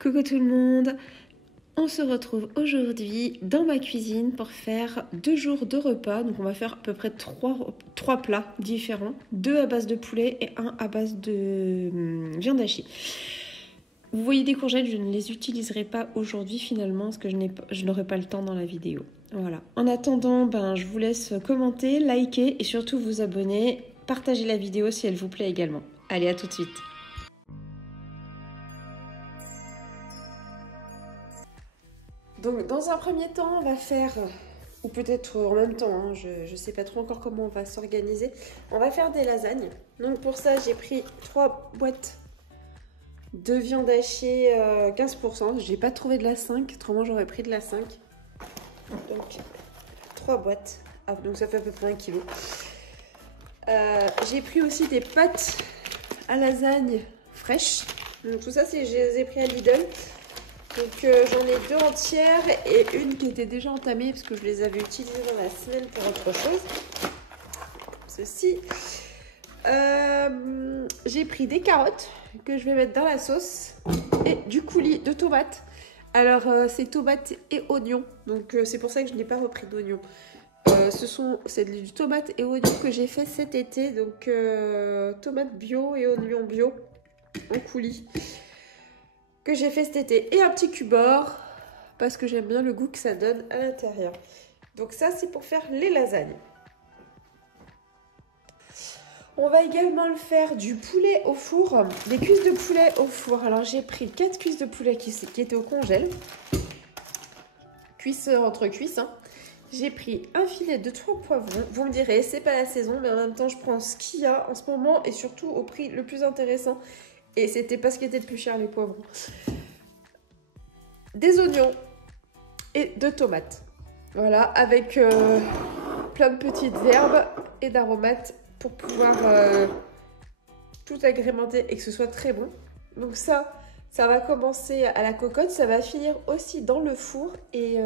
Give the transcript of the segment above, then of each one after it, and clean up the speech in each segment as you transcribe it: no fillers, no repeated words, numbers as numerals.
Coucou tout le monde, on se retrouve aujourd'hui dans ma cuisine pour faire 2 jours de repas. Donc on va faire à peu près 3 plats différents, 2 à base de poulet et 1 à base de viande hachée. Vous voyez des courgettes, je ne les utiliserai pas aujourd'hui finalement parce que je n'aurai pas le temps dans la vidéo. Voilà. En attendant, je vous laisse commenter, liker et surtout vous abonner, partager la vidéo si elle vous plaît également. Allez, à tout de suite. Donc dans un premier temps, on va faire, ou peut-être en même temps, hein, je ne sais pas trop encore comment on va s'organiser, on va faire des lasagnes. Donc pour ça, j'ai pris 3 boîtes de viande hachée 15%. J'ai pas trouvé de la 5, autrement j'aurais pris de la 5. Donc 3 boîtes, donc ça fait à peu près 1 kg. J'ai pris aussi des pâtes à lasagne fraîches. Donc tout ça, je les ai pris à Lidl. Donc j'en ai 2 entières et une qui était déjà entamée parce que je les avais utilisées dans la semaine pour autre chose. Ceci. J'ai pris des carottes que je vais mettre dans la sauce et du coulis de tomates. Alors c'est tomates et oignons, donc c'est pour ça que je n'ai pas repris d'oignons. C'est du tomate et oignons que j'ai fait cet été, donc tomates bio et oignons bio en coulis que j'ai fait cet été, et un petit cubord parce que j'aime bien le goût que ça donne à l'intérieur. Donc ça, c'est pour faire les lasagnes. On va également le faire du poulet au four, des cuisses de poulet au four. Alors j'ai pris 4 cuisses de poulet qui étaient au congèle, cuisses entre cuisses, hein. J'ai pris un filet de 3 poivrons. Vous me direz, c'est pas la saison, mais en même temps je prends ce qu'il y a en ce moment et surtout au prix le plus intéressant. Et c'était pas ce qui était le plus cher, les poivrons. Des oignons et 2 tomates. Voilà, avec plein de petites herbes et d'aromates pour pouvoir tout agrémenter et que ce soit très bon. Donc ça va commencer à la cocotte, ça va finir aussi dans le four et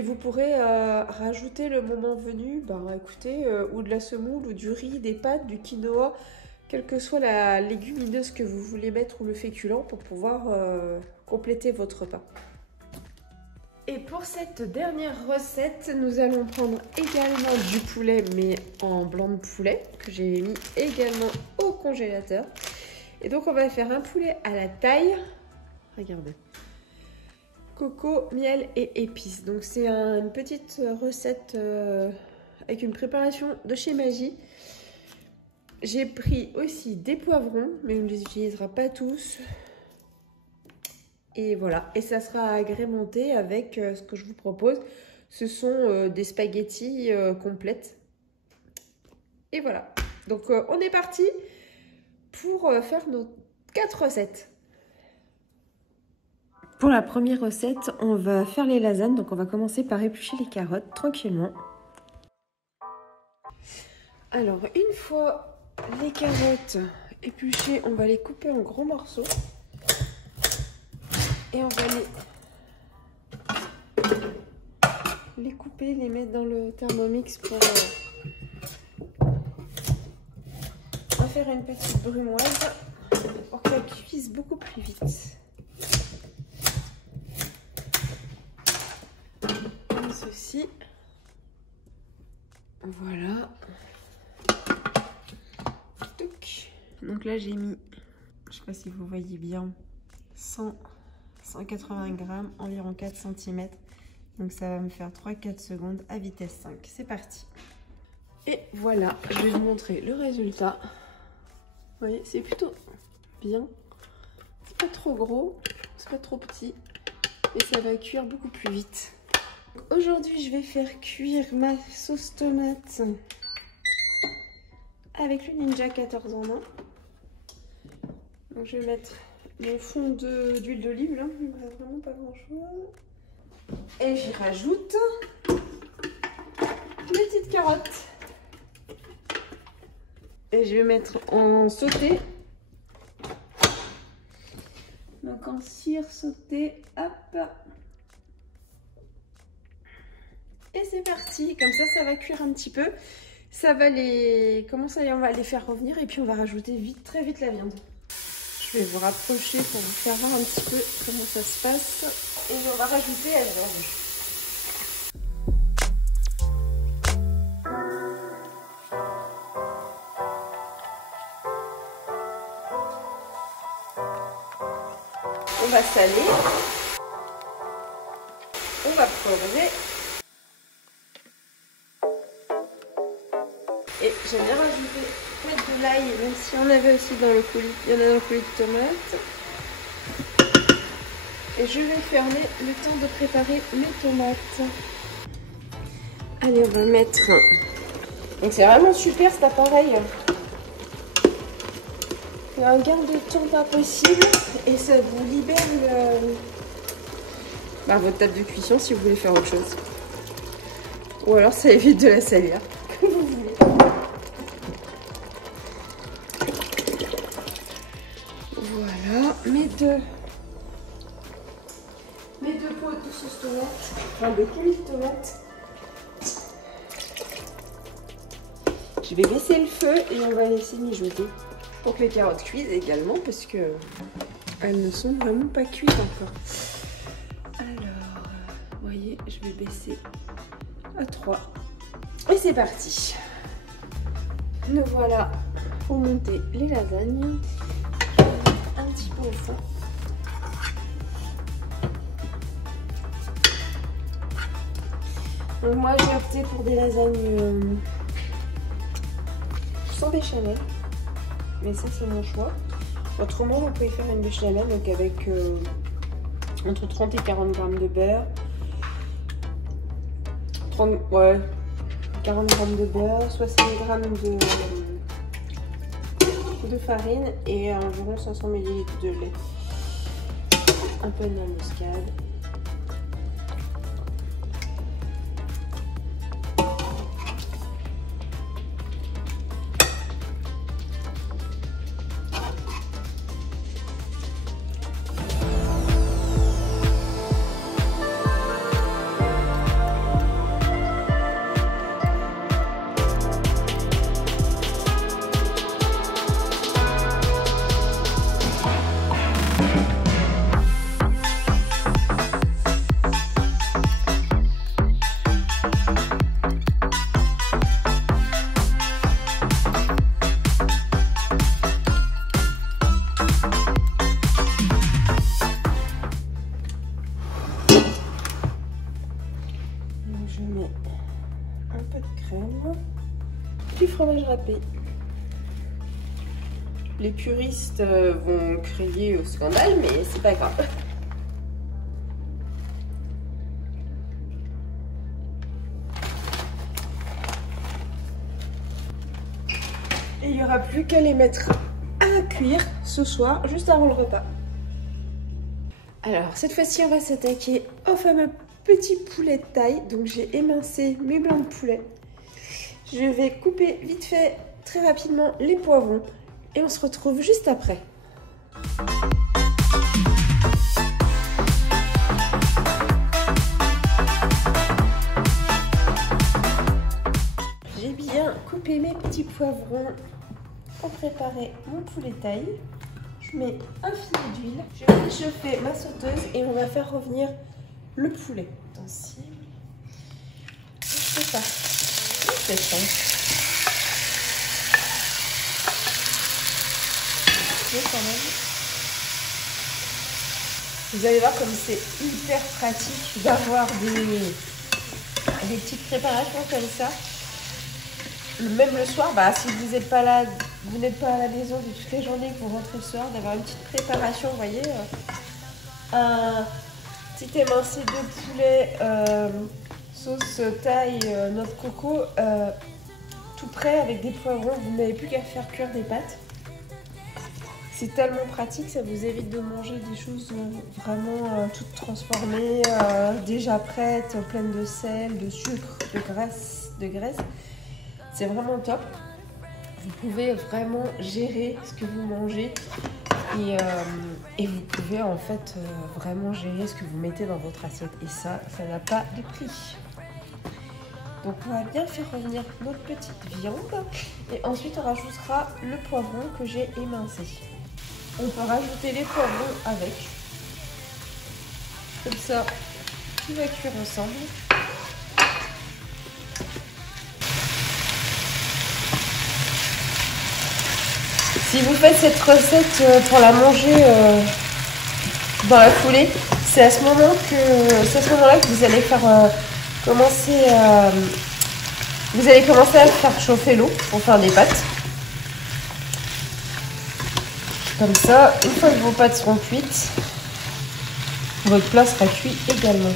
vous pourrez rajouter le moment venu, écoutez, ou de la semoule, ou du riz, des pâtes, du quinoa, quelle que soit la légumineuse que vous voulez mettre ou le féculent pour pouvoir compléter votre repas. Et pour cette dernière recette, nous allons prendre également du poulet, mais en blanc de poulet, que j'ai mis également au congélateur. Et donc on va faire un poulet à la taille. Regardez. Coco, miel et épices. Donc c'est une petite recette avec une préparation de chez Maggi. J'ai pris aussi des poivrons, mais on ne les utilisera pas tous. Et voilà, et ça sera agrémenté avec ce que je vous propose. Ce sont des spaghettis complètes. Et voilà, donc on est parti pour faire nos 4 recettes. Pour la première recette, on va faire les lasagnes. Donc on va commencer par éplucher les carottes tranquillement. Alors une fois les carottes épluchées, on va les couper en gros morceaux. Et on va les couper, les mettre dans le Thermomix pour faire une petite brunoise pour qu'elles cuisent beaucoup plus vite. Comme ceci. Voilà. Donc là j'ai mis, je sais pas si vous voyez bien, 180 grammes, environ 4 cm. Donc ça va me faire 3-4 secondes à vitesse 5. C'est parti. Et voilà, je vais vous montrer le résultat. Vous voyez, c'est plutôt bien. C'est pas trop gros, c'est pas trop petit. Et ça va cuire beaucoup plus vite. Aujourd'hui, je vais faire cuire ma sauce tomate avec le Ninja 14 en 1. Donc je vais mettre mon fond d'huile d'olive, là, il me reste vraiment pas grand chose. Et j'y rajoute les petites carottes. Et je vais mettre en sauté. Donc en cire sauté, hop. Et c'est parti, comme ça va cuire un petit peu. Ça va on va les faire revenir et puis on va rajouter très vite la viande. Je Je vais vous rapprocher pour vous faire voir un petit peu comment ça se passe. Et on va rajouter la viande. On va saler. On va poivrer. Et j'aime bien rajouter peut-être de l'ail, même si on avait aussi dans le coulis. Il y en a dans le coulis de tomate. Et je vais fermer le temps de préparer mes tomates. Allez, on va mettre... Donc c'est vraiment super cet appareil. Il y a un gain de temps pas possible. Et ça vous libère votre table de cuisson si vous voulez faire autre chose. Ou alors ça évite de la salir. Comme vous voulez. Voilà, mes deux pots de sauce tomate, enfin de coulis de tomate. Je vais baisser le feu et on va laisser mijoter pour que les carottes cuisent également parce que elles ne sont vraiment pas cuites encore. Alors, vous voyez, je vais baisser à 3 et c'est parti. Nous voilà pour monter les lasagnes. Un petit peu au fond. Donc moi j'ai opté pour des lasagnes sans béchamel, mais ça c'est mon choix. Autrement vous pouvez faire une béchamel donc avec entre 30 et 40 grammes de beurre, 40 grammes de beurre, 60 grammes de farine et environ 500 ml de lait. Un peu de noix muscade. Je mets un peu de crème, du fromage râpé. Les puristes vont crier au scandale, mais c'est pas grave. Et il n'y aura plus qu'à les mettre à cuire ce soir, juste avant le repas. Alors, cette fois-ci, on va s'attaquer au fameux petit poulet de taille. Donc, j'ai émincé mes blancs de poulet. Je vais couper vite fait, très rapidement, les poivrons. Et on se retrouve juste après. J'ai bien coupé mes petits poivrons pour préparer mon poulet de taille. Je mets un filet d'huile. Je vais chauffer ma sauteuse et on va faire revenir le poulet. Attention. C'est ça. C'est simple. Quand même. Vous allez voir comme c'est hyper pratique d'avoir des petites préparations comme ça. Même le soir, si vous n'êtes pas là, vous n'êtes pas à la maison de toutes les journées, que vous rentrez le soir, d'avoir une petite préparation, vous voyez, un petit émincé de poulet, sauce thaï, noix de coco, tout prêt avec des poivrons. Vous n'avez plus qu'à faire cuire des pâtes. C'est tellement pratique, ça vous évite de manger des choses vraiment toutes transformées, déjà prêtes, pleines de sel, de sucre, de graisse. C'est vraiment top. Vous pouvez vraiment gérer ce que vous mangez et vous pouvez en fait vraiment gérer ce que vous mettez dans votre assiette. Et ça n'a pas de prix. Donc on va bien faire revenir notre petite viande et ensuite on rajoutera le poivron que j'ai émincé. On peut rajouter les poivrons avec. Comme ça, tout va cuire ensemble. Si vous faites cette recette pour la manger dans la foulée, c'est à ce moment-là que vous allez faire vous allez commencer à faire chauffer l'eau pour faire des pâtes. Comme ça, une fois que vos pâtes seront cuites, votre plat sera cuit également.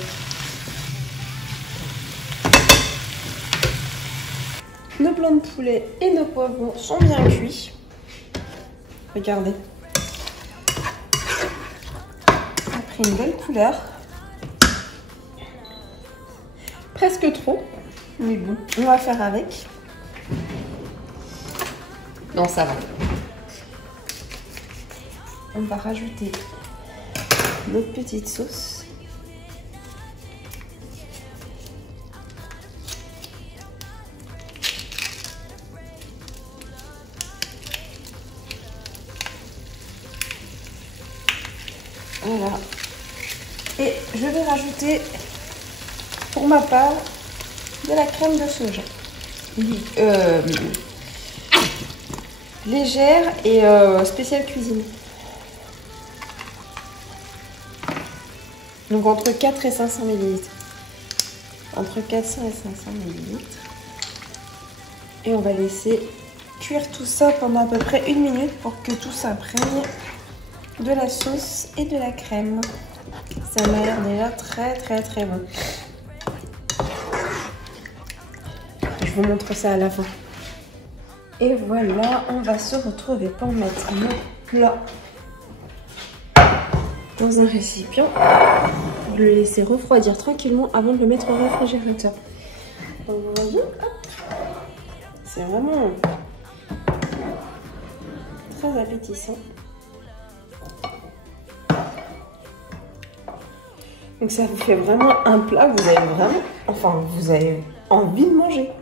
Nos blancs de poulet et nos poivrons sont bien cuits. Regardez. Ça a pris une belle couleur. Presque trop. Mais bon, on va faire avec. Non, ça va. On va rajouter notre petite sauce. Voilà. Et je vais rajouter, pour ma part, de la crème de soja. Légère et spéciale cuisine. Donc entre 4 et 500 ml. Entre 400 et 500 ml. Et on va laisser cuire tout ça pendant à peu près 1 minute pour que tout s'imprègne de la sauce et de la crème. Ça m'a l'air déjà très bon. Je vous montre ça à la fin. Et voilà, on va se retrouver pour mettre nos plats dans un récipient pour le laisser refroidir tranquillement avant de le mettre au réfrigérateur. Donc vous voyez, c'est vraiment très appétissant. Donc ça vous fait vraiment un plat que vous avez envie de manger.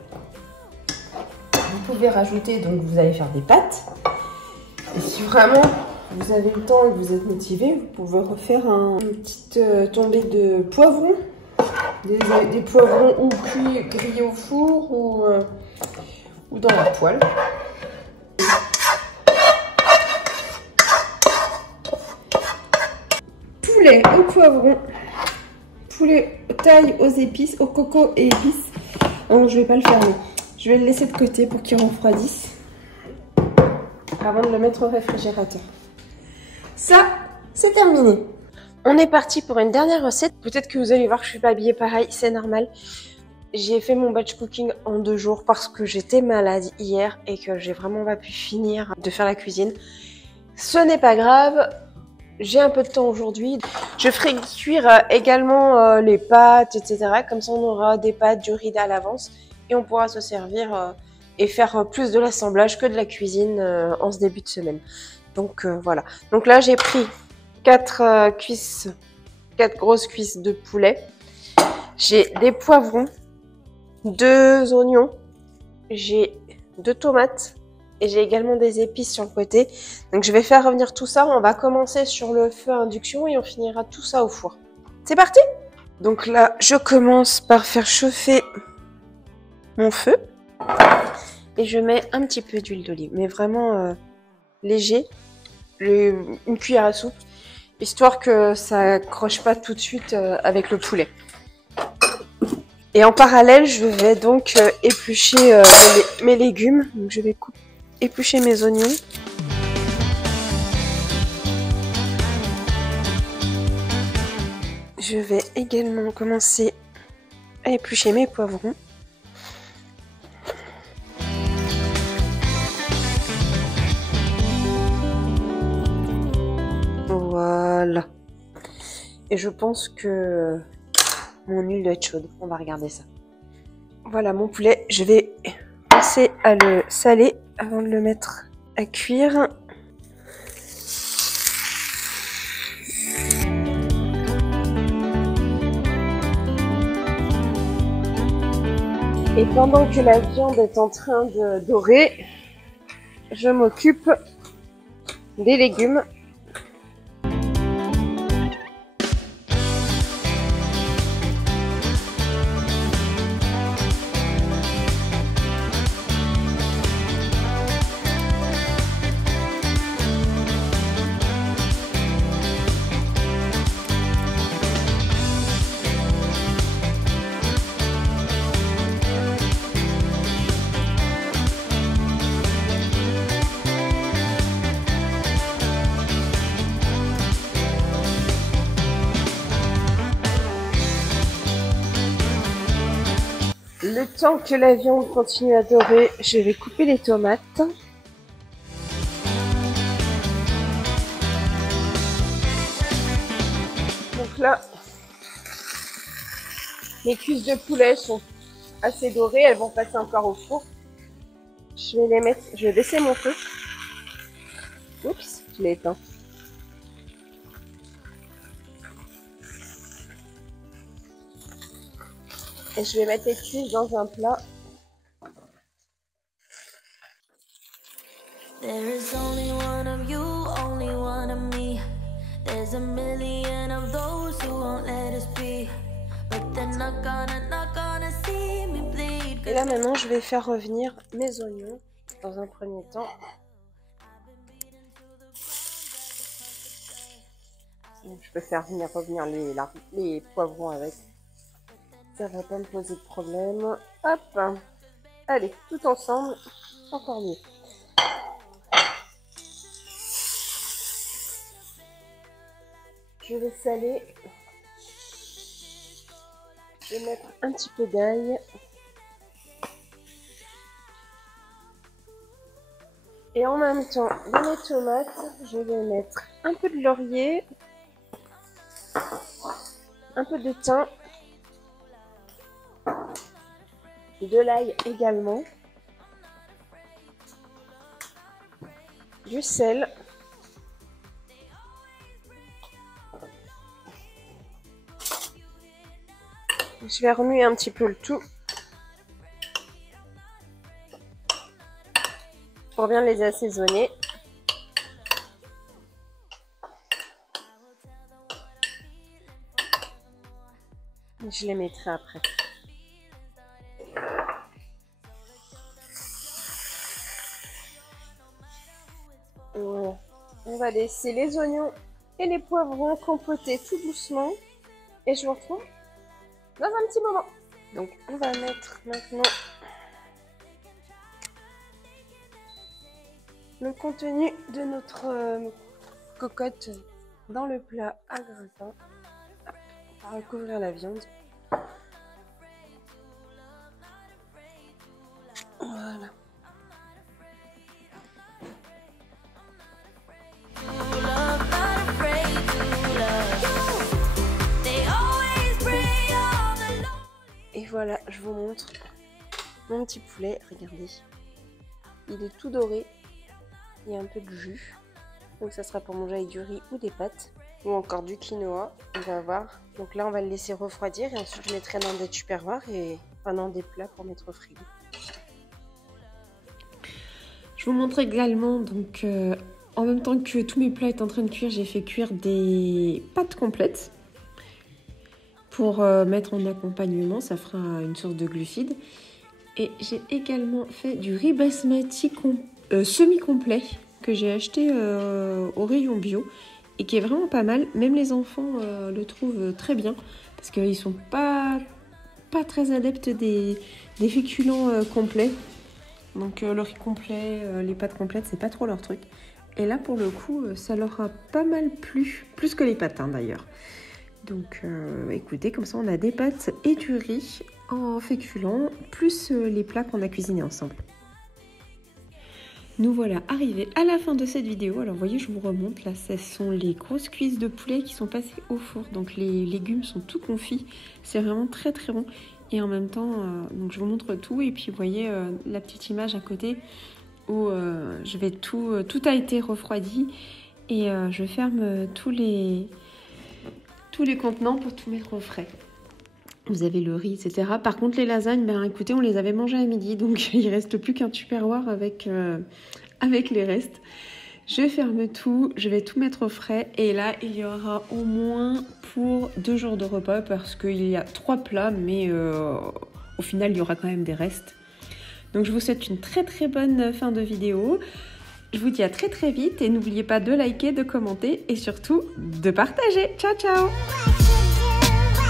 Vous pouvez rajouter, donc vous allez faire des pâtes. Et si vraiment vous avez le temps et que vous êtes motivé, vous pouvez refaire une petite tombée de poivrons. Des poivrons ou grillés au four ou dans la poêle. Poulet au poivron. Poulet taille aux épices, au coco et épices. Donc je vais pas le faire, mais je vais le laisser de côté pour qu'il refroidisse avant de le mettre au réfrigérateur. Ça, c'est terminé. On est parti pour une dernière recette. Peut-être que vous allez voir que je suis pas habillée pareil, c'est normal. J'ai fait mon batch cooking en 2 jours parce que j'étais malade hier et que j'ai vraiment pas pu finir de faire la cuisine. Ce n'est pas grave. J'ai un peu de temps aujourd'hui. Je ferai cuire également les pâtes, etc. Comme ça, on aura des pâtes, du riz à l'avance. Et on pourra se servir et faire plus de l'assemblage que de la cuisine en ce début de semaine. Donc voilà. Donc là, j'ai pris 4 grosses cuisses de poulet. J'ai des poivrons, 2 oignons, j'ai 2 tomates. Et j'ai également des épices sur le côté. Donc je vais faire revenir tout ça. On va commencer sur le feu à induction et on finira tout ça au four. C'est parti! Donc là, je commence par faire chauffer mon feu. Et je mets un petit peu d'huile d'olive. Mais vraiment léger. Une cuillère à soupe. Histoire que ça accroche pas tout de suite avec le poulet. Et en parallèle, je vais donc éplucher mes légumes. Donc je vais éplucher mes oignons. Je vais également commencer à éplucher mes poivrons. Voilà. Et je pense que mon huile doit être chaude. On va regarder ça. Voilà mon poulet. Je vais penser à le saler avant de le mettre à cuire. Et pendant que la viande est en train de dorer, je m'occupe des légumes. Le temps que la viande continue à dorer, je vais couper les tomates. Donc là, les cuisses de poulet sont assez dorées, elles vont passer encore au four. Je vais les mettre, je vais baisser mon feu. Oups, je l'ai éteint. Et je vais mettre les cuisses dans un plat. There is only one of you, only one of me. There's a million of those who won't let us be. But they're not gonna see me bleed. Et là maintenant, je vais faire revenir mes oignons dans un premier temps. Donc, je peux faire revenir les poivrons avec. Ça va pas me poser de problème. Hop. Allez, tout ensemble, encore mieux. Je vais saler. Je vais mettre un petit peu d'ail. Et en même temps, dans mes tomates, je vais mettre un peu de laurier, un peu de thym, de l'ail également, du sel, je vais remuer un petit peu le tout pour bien les assaisonner. Je les mettrai après. Voilà. On va laisser les oignons et les poivrons compoter tout doucement. Et je vous retrouve dans un petit moment. Donc on va mettre maintenant le contenu de notre cocotte dans le plat à gratin. On va recouvrir la viande. Voilà. Et voilà, je vous montre mon petit poulet. Regardez, il est tout doré. Il y a un peu de jus. Donc ça sera pour manger avec du riz ou des pâtes. Ou encore du quinoa. On va voir. Donc là, on va le laisser refroidir. Et ensuite, je mettrai dans des tupperwares et dans des plats pour mettre au frigo. Je vous montre également, donc en même temps que tous mes plats étaient en train de cuire, j'ai fait cuire des pâtes complètes pour mettre en accompagnement. Ça fera une source de glucides. Et j'ai également fait du riz basmati semi-complet que j'ai acheté au rayon bio et qui est vraiment pas mal. Même les enfants le trouvent très bien parce qu'ils sont pas très adeptes des féculents complets. Donc le riz complet, les pâtes complètes, c'est pas trop leur truc. Et là pour le coup, ça leur a pas mal plu, plus que les pâtes d'ailleurs. Donc écoutez, comme ça on a des pâtes et du riz en féculents, plus les plats qu'on a cuisinés ensemble. Nous voilà arrivés à la fin de cette vidéo. Alors vous voyez, je vous remonte là, ce sont les grosses cuisses de poulet qui sont passées au four. Donc les légumes sont tout confits, c'est vraiment très très bon. Et en même temps, donc je vous montre tout et puis vous voyez la petite image à côté où je vais tout a été refroidi et je ferme tous les contenants pour tout mettre au frais. Vous avez le riz, etc. Par contre, les lasagnes, ben écoutez, on les avait mangées à midi, donc il ne reste plus qu'un tupperware avec les restes. Je ferme tout, je vais tout mettre au frais. Et là, il y aura au moins pour 2 jours de repas parce qu'il y a 3 plats, mais au final, il y aura quand même des restes. Donc, je vous souhaite une très très bonne fin de vidéo. Je vous dis à très très vite et n'oubliez pas de liker, de commenter et surtout de partager. Ciao, ciao!